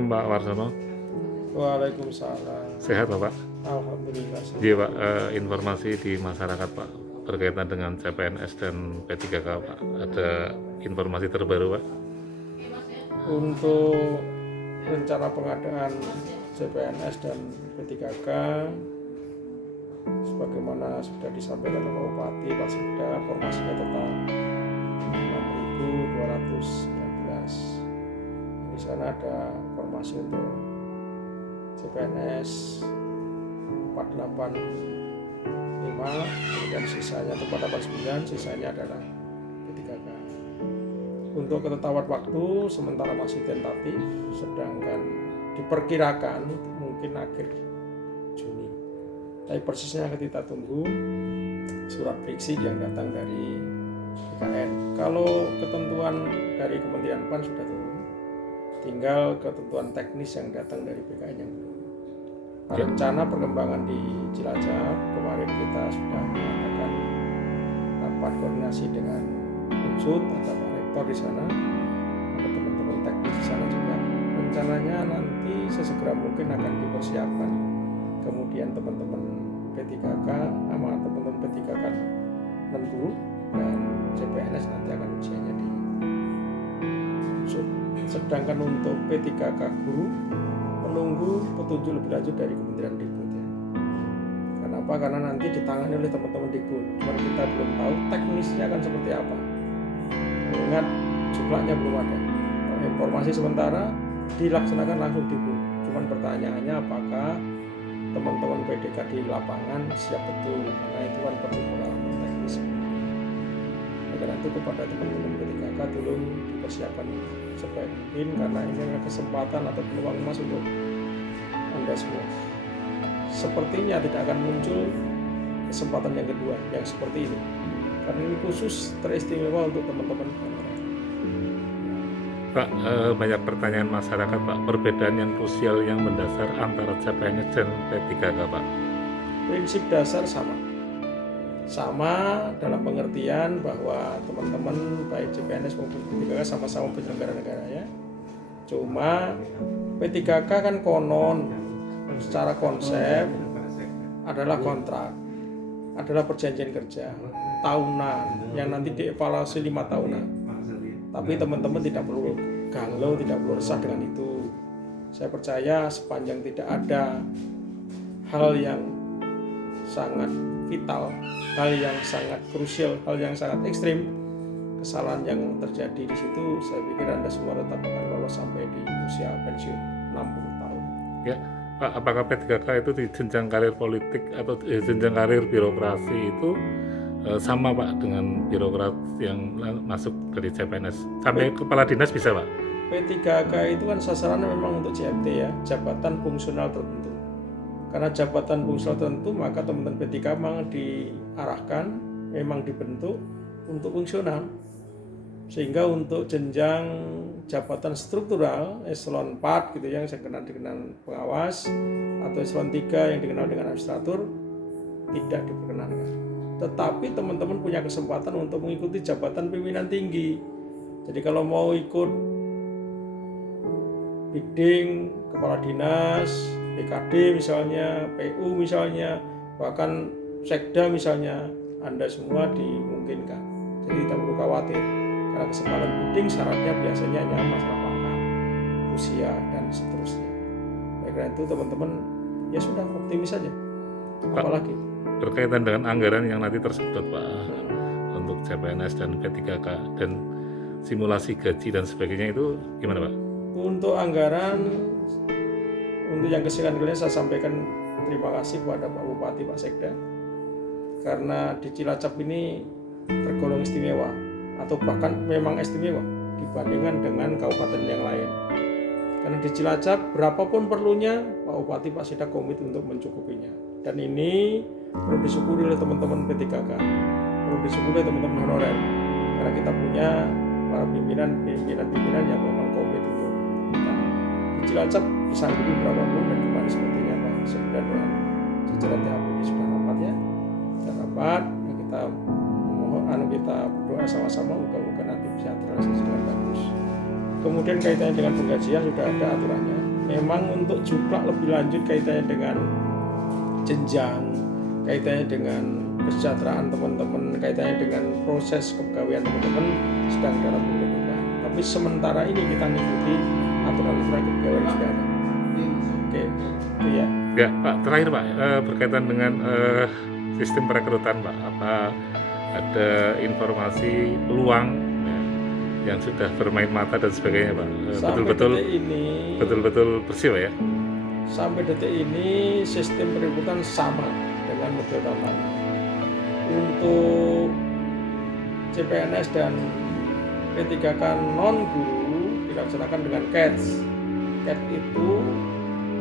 Assalamualaikum Pak Warsono. Waalaikumsalam. Sehat Pak? Alhamdulillah. Iya Pak, informasi di masyarakat Pak berkaitan dengan CPNS dan P3K Pak. Ada informasi terbaru Pak? Untuk rencana pengadaan CPNS dan P3K sebagaimana sudah disampaikan oleh Pak Bupati, Pak Sekda, formasinya tetap 6.219. Di sana ada formasi untuk CPNS 485, kemudian sisanya itu 489, sisanya adalah P3K. Untuk ketetapan waktu sementara masih tentatif, sedangkan diperkirakan mungkin akhir Juni. Tapi persisnya kita tunggu surat prediksi yang datang dari BKN. Kalau ketentuan dari Kementerian PAN sudah turun, tinggal ketentuan teknis yang datang dari BKN yang belum. Rencana perkembangan di Cilacap kemarin kita sudah mengadakan rapat koordinasi dengan Unsut, ada Pak Rektor di sana, ada teman-teman teknis di sana juga. Rencananya nanti sesegera mungkin akan dipersiapkan. Kemudian teman-teman P3K sama teman-teman P3K non guru dan CPNS nanti akan ujiannya di Unsut. Sedangkan untuk P3K guru menunggu petunjuk lebih lanjut dari Kementerian Dikbud ya. Kenapa? Karena nanti ditangani oleh teman-teman Dikbud. Cuma kita belum tahu teknisnya akan seperti apa. Mengingat jumlahnya belum ada. Informasi sementara dilaksanakan langsung Dikbud. Cuman pertanyaannya apakah teman-teman PDK di lapangan siap betul? Karena itu kan perlu pengalaman teknis. Karena itu kepada teman-teman P3K tolong dipersiapkan sebaik mungkin, karena ini adalah kesempatan atau peluang emas untuk Anda semua. Sepertinya tidak akan muncul kesempatan yang kedua yang seperti ini, karena ini khusus teristimewa untuk teman-teman. Pak, banyak pertanyaan masyarakat Pak, perbedaan yang krusial yang mendasar antara CPNS dan P3K Pak. Prinsip dasar sama dalam pengertian bahwa teman-teman baik CPNS maupun P3K sama-sama penyelenggara negara ya. Cuma P3K kan konon secara konsep adalah kontrak, adalah perjanjian kerja tahunan yang nanti dievaluasi 5 tahunan. Tapi teman-teman tidak perlu galau, tidak perlu resah dengan itu. Saya percaya sepanjang tidak ada hal yang sangat vital, hal yang sangat krusial, hal yang sangat ekstrim, kesalahan yang terjadi di situ, saya pikir Anda semua tetap akan lolos sampai di usia pensiun 60 tahun. Ya, Pak, apakah P3K itu di jenjang karir politik atau jenjang karir birokrasi itu sama Pak dengan birokrat yang masuk dari CPNS? Sampai kepala dinas bisa Pak? P3K itu kan sasarannya memang untuk JFT ya, jabatan fungsional tertentu. Karena jabatan fungsional tertentu, maka teman-teman P3K memang diarahkan, memang dibentuk untuk fungsional. Sehingga untuk jenjang jabatan struktural, eselon 4 gitu yang saya dikenal pengawas, atau eselon 3 yang dikenal dengan administrator, tidak diperkenankan. Tetapi teman-teman punya kesempatan untuk mengikuti jabatan pimpinan tinggi. Jadi kalau mau ikut bidding, kepala dinas, BKD misalnya, PU misalnya, bahkan Sekda misalnya, Anda semua dimungkinkan. Jadi tidak perlu khawatir, karena kesempatan bidding syaratnya biasanya hanya masalah pangkat, usia, dan seterusnya. Oleh karena itu teman-teman ya sudah optimis saja. Apalagi berkaitan dengan anggaran yang nanti tersedot Pak untuk CPNS dan P3K dan simulasi gaji dan sebagainya itu gimana Pak? Untuk anggaran, untuk yang kesekian saya sampaikan terima kasih kepada Pak Bupati, Pak Sekda, karena di Cilacap ini tergolong istimewa atau bahkan memang istimewa dibandingkan dengan kabupaten yang lain. Karena di Cilacap berapapun perlunya Pak Bupati, Pak Sekda komit untuk mencukupinya. Dan ini perlu disyukuri oleh teman-teman P3K, perlu disyukuri oleh teman-teman honorer, karena kita punya para pimpinan yang memang komit untuk kita. Di Cilacap disanggupi berapapun, dan kemarin sepertinya Pak Sekda dan jajaran THPD sudah rapat ya, kita mohon kita berdoa sama-sama moga-moga nanti bisa terrealisasi dengan bagus. Kemudian kaitannya dengan penggajian sudah ada aturannya. memang untuk juga lebih lanjut kaitannya dengan jenjang, kaitannya dengan kesejahteraan teman-teman, kaitannya dengan proses kepegawaian teman-teman sedang dalam pembentukan. Tapi sementara ini kita mengikuti aturan-aturan kepegawaian yang sudah ada. Oke, itu ya. Ya Pak, terakhir Pak, berkaitan dengan sistem perekrutan Pak, apa ada informasi peluang ya, yang sudah bermain mata dan sebagainya Pak? Betul-betul bersih Pak ya? Sampai detik ini sistem perekrutan sama dengan model tahun lalu. Untuk CPNS dan P3K non guru dilaksanakan dengan CATS. CATS itu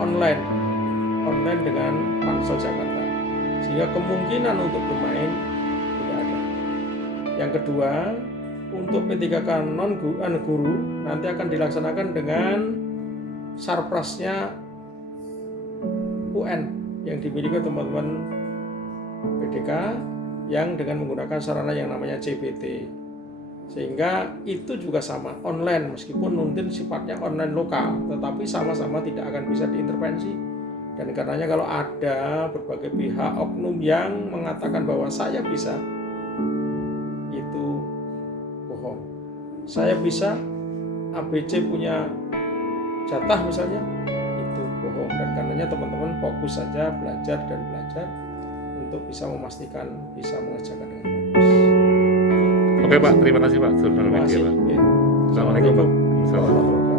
online dengan Pansel Jakarta, sehingga kemungkinan untuk bermain tidak ada. Yang kedua, untuk P3K non guru nanti akan dilaksanakan dengan sarprasnya UN yang dimiliki teman-teman PDK yang dengan menggunakan sarana yang namanya CBT, sehingga itu juga sama online, meskipun mungkin sifatnya online lokal, tetapi sama-sama tidak akan bisa diintervensi. Dan karenanya kalau ada berbagai pihak oknum yang mengatakan bahwa saya bisa, itu bohong. Saya bisa, ABC punya jatah misalnya, itu bohong. Dan karenanya teman-teman fokus saja belajar untuk bisa memastikan bisa mengerjakan dengan bagus. Oke Pak, terima kasih Pak sudah media Pak. Ya. Assalamualaikum Pak. Warahmatullahi wabarakatuh.